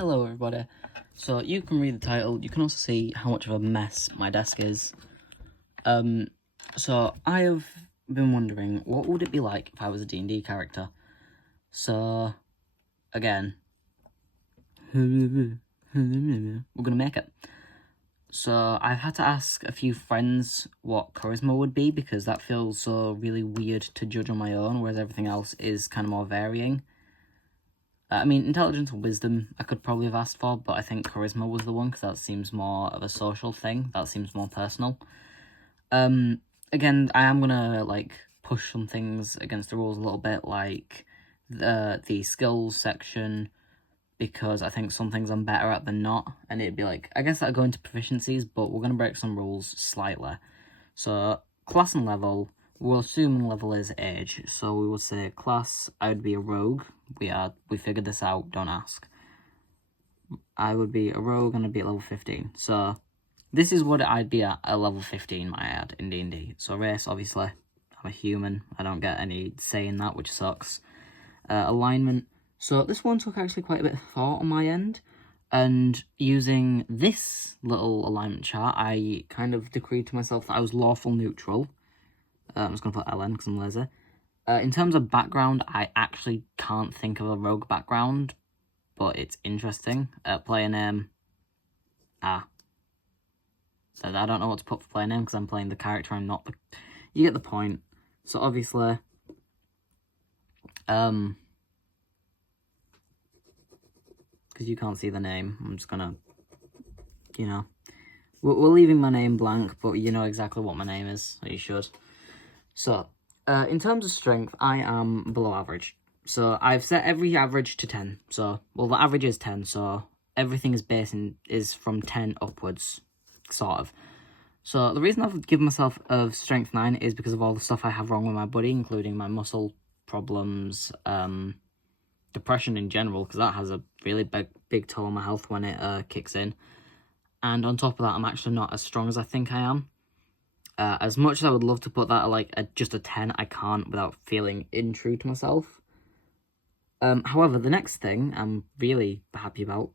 Hello everybody. So you can read the title, you can also see how much of a mess my desk is. So I have been wondering, what would it be like if I was a D&D character? So, again, we're gonna make it. So I've had to ask a few friends what charisma would be, because that feels so really weird to judge on my own, whereas everything else is kind of more varying. I mean, intelligence and wisdom I could probably have asked for, but I think charisma was the one, because that seems more of a social thing. That seems more personal. Again, I am gonna, push some things against the rules a little bit, like the skills section, because I think some things I'm better at than not, and it'd be I guess that'd go into proficiencies, but we're gonna break some rules slightly. So, class and level. We'll assume level is age, so we would say class, I would be a rogue. We figured this out, don't ask. I would be a rogue and I'd be at level 15. So, this is what I'd be at level 15, I add, in D&D. So, race, obviously, I'm a human. I don't get any say in that, which sucks. Alignment. So, this one took actually quite a bit of thought on my end. And using this little alignment chart, I kind of decreed to myself that I was lawful neutral. I'm just going to put LN because I'm lazy. In terms of background, I actually can't think of a rogue background, but it's interesting. Player name. I don't know what to put for player name because I'm playing the character, I'm not the... You get the point. So obviously... because you can't see the name, I'm just gonna... We're leaving my name blank, but you know exactly what my name is, or you should. So, in terms of strength, I am below average. So, I've set every average to 10. So, well, the average is 10, so everything is from 10 upwards, sort of. So, the reason I've given myself a strength 9 is because of all the stuff I have wrong with my body, including my muscle problems, depression in general, because that has a really big toll on my health when it kicks in. And on top of that, I'm actually not as strong as I think I am. As much as I would love to put that at just a 10, I can't without feeling untrue to myself. However, the next thing I'm really happy about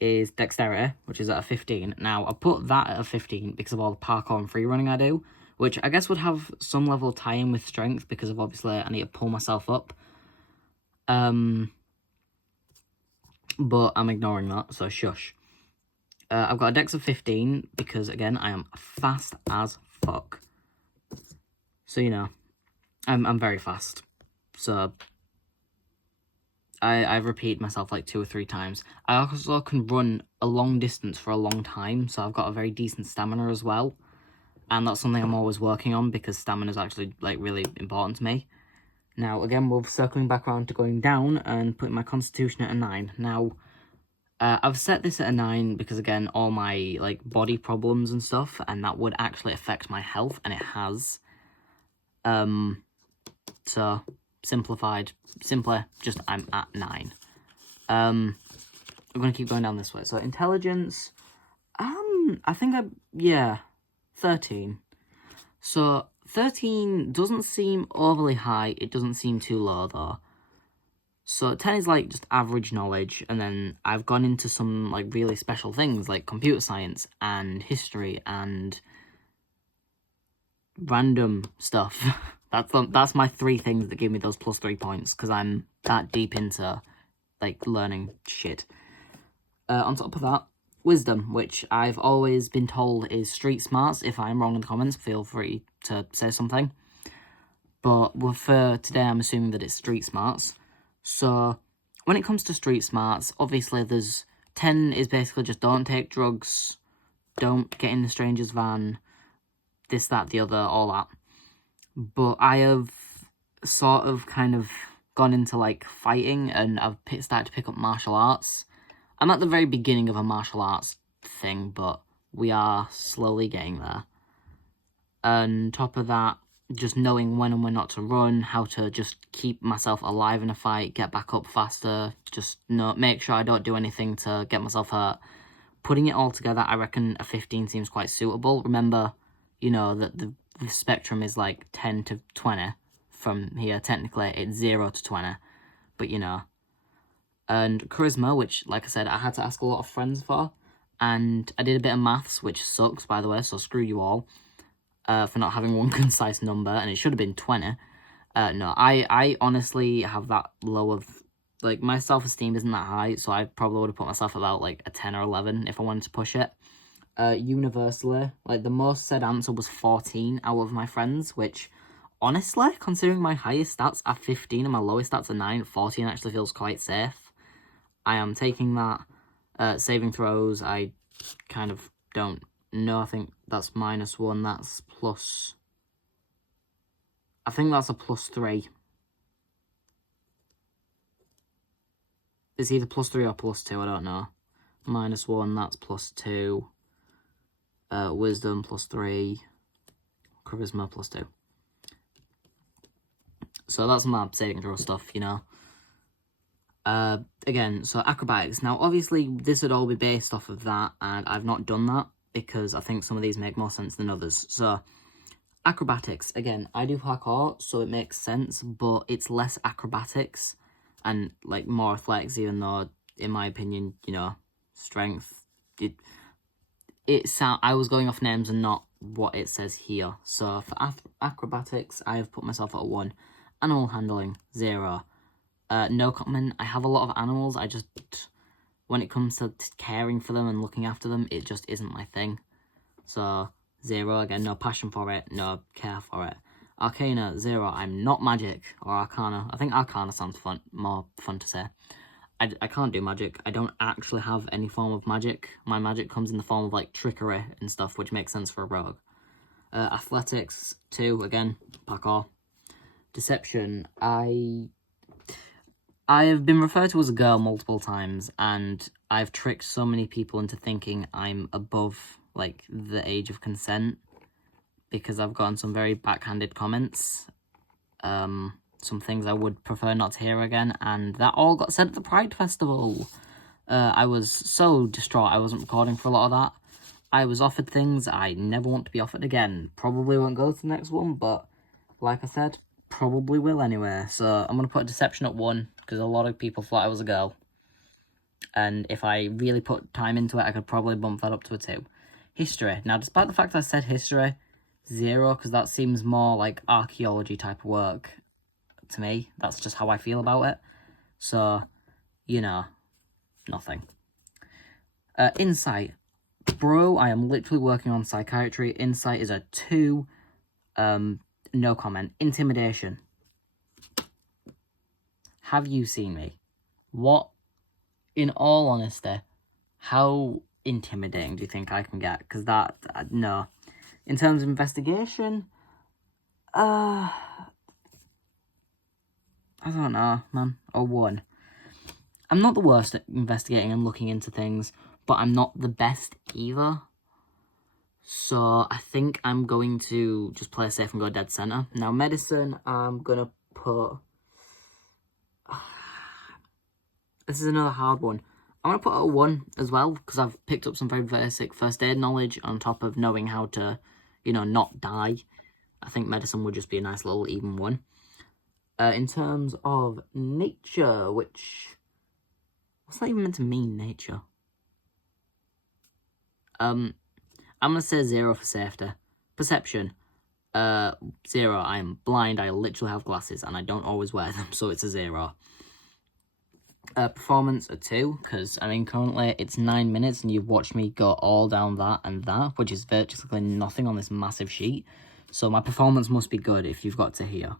is dexterity, which is at a 15. Now, I put that at a 15 because of all the parkour and free running I do, which I guess would have some level of tie-in with strength because of obviously I need to pull myself up. But I'm ignoring that, so shush. I've got a dex of 15 because, again, I am fast as fuck. So, you know, I'm very fast. So, I repeat myself 2 or 3 times. I also can run a long distance for a long time, so I've got a very decent stamina as well. And that's something I'm always working on because stamina is actually, really important to me. Now, again, we're circling back around to going down and putting my constitution at a 9. Now... I've set this at a 9 because, again, all my, body problems and stuff, and that would actually affect my health, and it has. So, simply, just I'm at 9. I'm going to keep going down this way. So, intelligence, I think 13. So, 13 doesn't seem overly high, it doesn't seem too low, though. So 10 is just average knowledge, and then I've gone into some really special things like computer science and history and random stuff. That's my 3 things that give me those plus 3 points because I'm that deep into learning shit. On top of that, wisdom, which I've always been told is street smarts. If I'm wrong in the comments, feel free to say something. But for today, I'm assuming that it's street smarts. So, when it comes to street smarts, obviously there's 10 is basically just don't take drugs, don't get in the stranger's van, this, that, the other, all that. But I have sort of kind of gone into fighting, and I've started to pick up martial arts. I'm at the very beginning of a martial arts thing, but we are slowly getting there. And on top of that, just knowing when and when not to run, how to just keep myself alive in a fight, get back up faster, just make sure I don't do anything to get myself hurt. Putting it all together, I reckon a 15 seems quite suitable. Remember, that the spectrum is 10 to 20 from here. Technically, it's 0 to 20, but And charisma, which, like I said, I had to ask a lot of friends for. And I did a bit of maths, which sucks, by the way, so screw you all for not having one concise number, and it should have been 20. No, I honestly have that low of, like, my self-esteem isn't that high, so I probably would have put myself about, like, a 10 or 11 if I wanted to push it. Universally, like, the most said answer was 14 out of my friends, which, honestly, considering my highest stats are 15 and my lowest stats are 9, 14 actually feels quite safe. I am taking that. Saving throws, I kind of don't know. I think that's -1. That's plus... I think that's a +3. It's either +3 or +2, I don't know. -1, that's +2. Wisdom, +3. Charisma, +2. So that's my saving throw stuff, you know. Again, so acrobatics. Now, obviously, this would all be based off of that, and I've not done that because I think some of these make more sense than others. So, acrobatics. Again, I do parkour, so it makes sense, but it's less acrobatics and, like, more athletics, even though, in my opinion, you know, strength, I was going off names and not what it says here. So, for acrobatics, I have put myself at a 1. Animal handling, 0. No comment. I have a lot of animals. I just, when it comes to caring for them and looking after them, it just isn't my thing. So, 0. Again, no passion for it, no care for it. Arcana, 0. I'm not magic or arcana. I think arcana sounds more fun to say. I can't do magic. I don't actually have any form of magic. My magic comes in the form of, like, trickery and stuff, which makes sense for a rogue. Athletics, 2. Again, parkour. Deception, I have been referred to as a girl multiple times, and I've tricked so many people into thinking I'm above, like, the age of consent, because I've gotten some very backhanded comments, some things I would prefer not to hear again, and that all got said at the Pride Festival. I was so distraught I wasn't recording for a lot of that. I was offered things I never want to be offered again. Probably won't go to the next one, but like I said, probably will anyway. So I'm going to put deception at 1, because a lot of people thought I was a girl. And if I really put time into it, I could probably bump that up to a 2. History. Now, despite the fact I said history, 0, because that seems more like archaeology type of work to me. That's just how I feel about it. So, you know, nothing. Insight. Bro, I am literally working on psychiatry. Insight is a 2. No comment. Intimidation. Have you seen me? What, in all honesty, how intimidating do you think I can get? Because that, no. In terms of investigation, I don't know, man. A 1. I'm not the worst at investigating and looking into things, but I'm not the best either. So I think I'm going to just play safe and go dead center. Now, medicine, I'm going to put... This is another hard one. I'm going to put a 1 as well, because I've picked up some very basic first aid knowledge on top of knowing how to, you know, not die. I think medicine would just be a nice little even 1. In terms of nature, which... What's that even meant to mean, nature? I'm going to say 0 for safety. Perception, 0. I am blind, I literally have glasses, and I don't always wear them, so it's a 0. Performance, a 2, because, I mean, currently it's 9 minutes, and you've watched me go all down that and that, which is virtually nothing on this massive sheet. So my performance must be good if you've got to hear.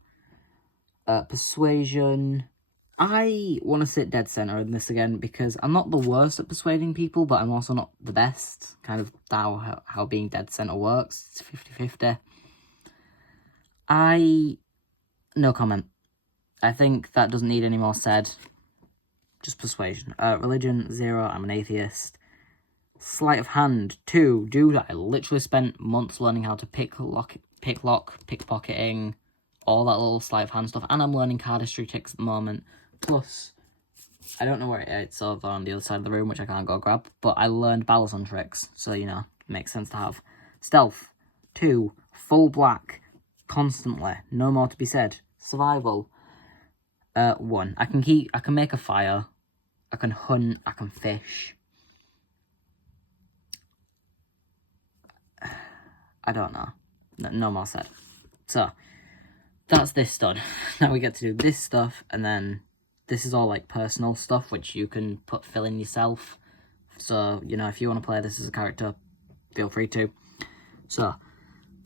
Persuasion... I want to sit dead center in this again, because I'm not the worst at persuading people, but I'm also not the best. Kind of how being dead center works. It's 50-50. No comment. I think that doesn't need any more said. Just persuasion. Religion, 0. I'm an atheist. Sleight of hand, 2. Dude, I literally spent months learning how to pick lock, pickpocketing, all that little sleight of hand stuff, and I'm learning cardistry tricks at the moment. Plus, I don't know where it's over on the other side of the room, which I can't go grab, but I learned Balason tricks, so, you know, it makes sense to have. Stealth, 2. Full black, constantly, no more to be said. Survival, 1. I can make a fire, I can hunt, I can fish. I don't know. No more said. So, that's this done. Now we get to do this stuff, and then this is all like personal stuff, which you can fill in yourself. So, you know, if you want to play this as a character, feel free to. So,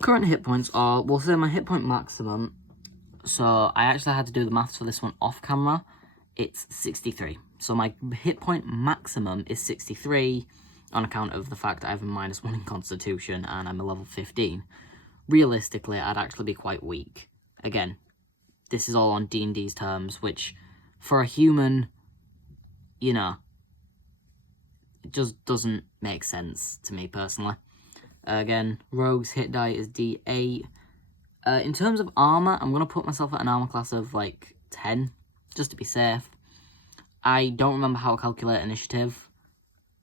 current hit points are, we'll say my hit point maximum. So, I actually had to do the maths for this one off camera. It's 63. So, my hit point maximum is 63 on account of the fact I have a -1 in Constitution and I'm a level 15. Realistically, I'd actually be quite weak. Again, this is all on D&D's terms, which, for a human, you know, it just doesn't make sense to me, personally. Again, Rogue's hit die is D8. In terms of armor, I'm going to put myself at an armor class of, like, 10, just to be safe. I don't remember how to calculate initiative,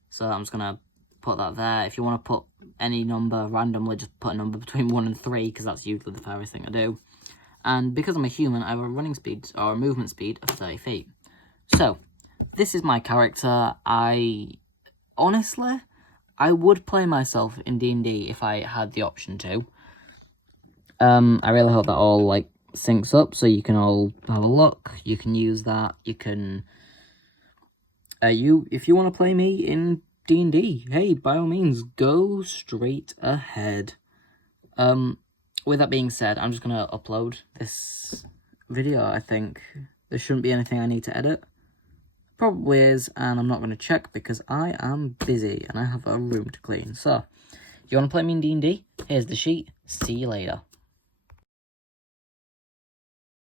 so I'm just going to put that there. If you want to put any number randomly, just put a number between 1 and 3, because that's usually the fairest thing to do. And because I'm a human, I have a running speed, or a movement speed, of 30 feet. So, this is my character. Honestly, I would play myself in D&D if I had the option to. I really hope that all, like, syncs up, so you can all have a look. You can use that. You can... if you want to play me in D&D, hey, by all means, go straight ahead. With that being said, I'm just going to upload this video, I think. There shouldn't be anything I need to edit. Probably is, and I'm not going to check because I am busy and I have a room to clean. So, you want to play me in D&D? Here's the sheet. See you later.